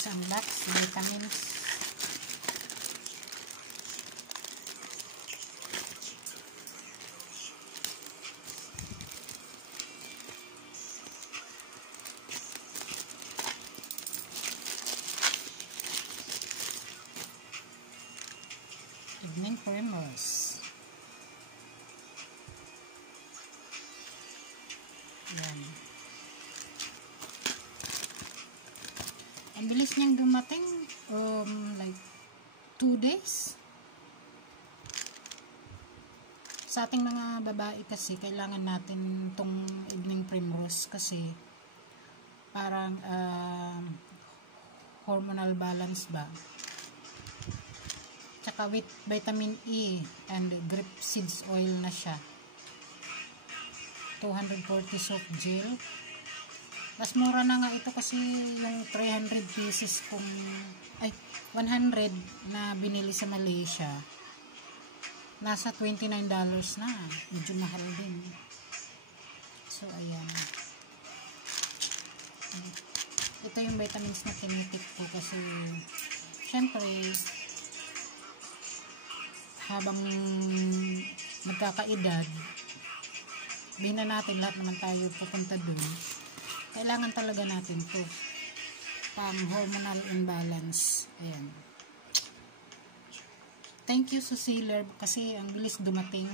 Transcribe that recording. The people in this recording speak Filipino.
let's unbox vitamins. Evening Primrose. Yan. Ang bilis niyang dumating, like 2 days. Sa ating mga babae kasi, kailangan natin tong Evening Primrose kasi parang hormonal balance ba. Tsaka with vitamin E and grape seeds oil na siya. 240 soap gel. Mas mura na nga ito kasi yung 300 pieces kung 100 na binili sa Malaysia. Nasa $29 na. Medyo mahal din. So ayan. Ito yung vitamins na tinitik ko kasi syempre habang nagkakaedad, di na natin lahat naman tayo pupunta dun. Kailangan talaga natin to pang hormonal imbalance. Ayan. Thank you sa sealer kasi ang bilis dumating.